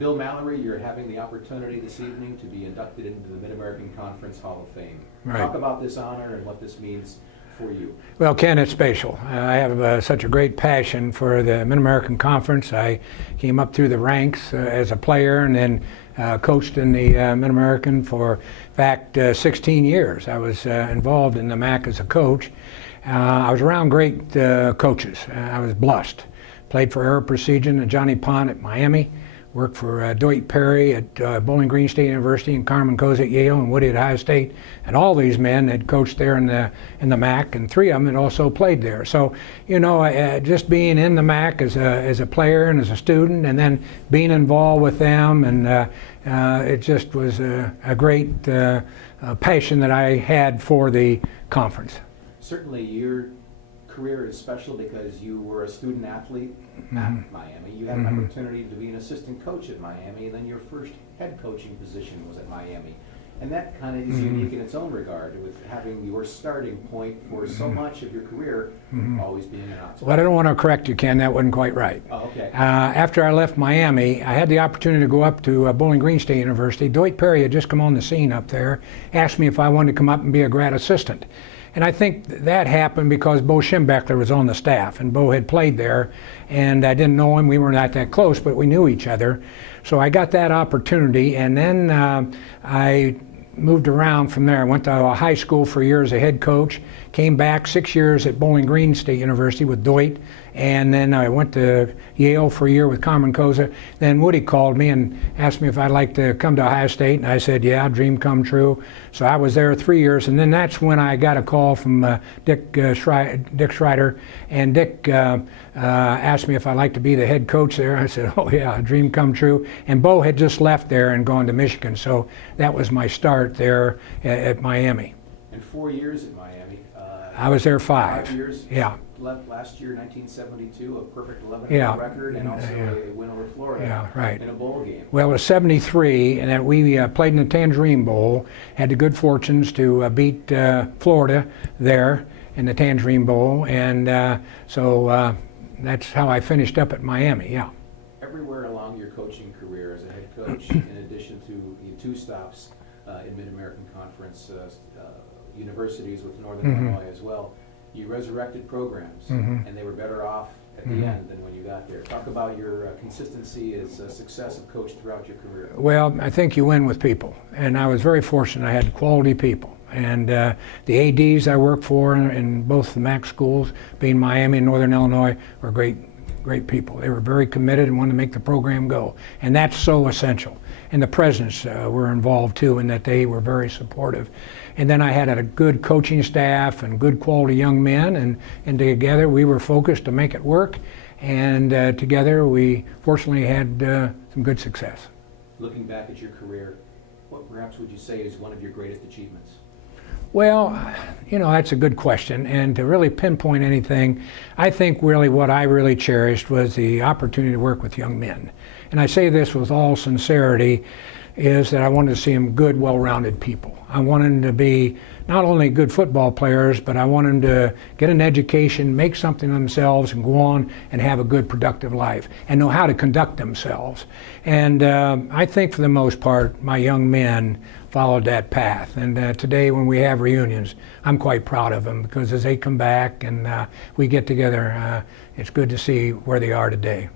Bill Mallory, you're having the opportunity this evening to be inducted into the Mid-American Conference Hall of Fame. Right. Talk about this honor and what this means for you. Well, Ken, it's special. I have such a great passion for the Mid-American Conference. I came up through the ranks as a player and then coached in the Mid-American for, in fact, 16 years. I was involved in the MAC as a coach. I was around great coaches. I was blessed. Played for Eric Precision and Johnny Pond at Miami. Worked for Dwight Perry at Bowling Green State University and Carmen Coza at Yale and Woody at Ohio State. And all these men had coached there in the MAC, and three of them had also played there. So, you know, just being in the MAC as a player and as a student, and then being involved with them, and it just was a great passion that I had for the conference. Certainly, your career is special because you were a student athlete at Miami. You had an opportunity to be an assistant coach at Miami, and then your first head coaching position was at Miami. And that kind of is unique in its own regard, with having your starting point for so much of your career always being an outsider. Well, I don't want to correct you, Ken. That wasn't quite right. Oh, okay. After I left Miami, I had the opportunity to go up to Bowling Green State University. Dwight Perry had just come on the scene up there, asked me if I wanted to come up and be a grad assistant. And I think that happened because Bo Schimbeckler was on the staff, and Bo had played there, and I didn't know him. We were not that close, but we knew each other. So I got that opportunity, and then I moved around from there. I went to a high school for a year as a head coach, came back 6 years at Bowling Green State University with Dwight, and then I went to Yale for a year with Carmen Coza. Then Woody called me and asked me if I'd like to come to Ohio State, and I said, yeah, dream come true. So I was there 3 years, and then that's when I got a call from Dick Schreider, and Dick asked me if I'd like to be the head coach there. I said, oh yeah, dream come true. And Bo had just left there and gone to Michigan, so that was my start there at Miami. And 4 years at Miami. I was there 5. 5 years. Yeah. Left last year, 1972, a perfect 11-0 Yeah. record, and also a win over Florida in a bowl game. Well, it was 73, and then we played in the Tangerine Bowl, had the good fortunes to beat Florida there in the Tangerine Bowl, and so that's how I finished up at Miami, yeah. Everywhere along your coaching career as a head coach, in addition to the 2 stops in Mid-American Conference universities with Northern Illinois as well, you resurrected programs, and they were better off at the end than when you got there. Talk about your consistency as a successive coach throughout your career. Well, I think you win with people, and I was very fortunate. I had quality people, and the ADs I worked for in both the MAC schools, being Miami and Northern Illinois, were great people. They were very committed and wanted to make the program go, and that's so essential. And the presidents were involved too, in that they were very supportive. And then I had a good coaching staff and good quality young men, and together we were focused to make it work, and together we fortunately had some good success. Looking back at your career, what perhaps would you say is one of your greatest achievements? Well, you know, that's a good question, and to really pinpoint anything, I think really what I really cherished was the opportunity to work with young men. And I say this with all sincerity, is that I wanted to see them good, well-rounded people. I wanted them to be not only good football players, but I wanted them to get an education, make something of themselves, and go on and have a good, productive life, and know how to conduct themselves. And I think for the most part, my young men followed that path. And today when we have reunions, I'm quite proud of them, because as they come back and we get together, it's good to see where they are today.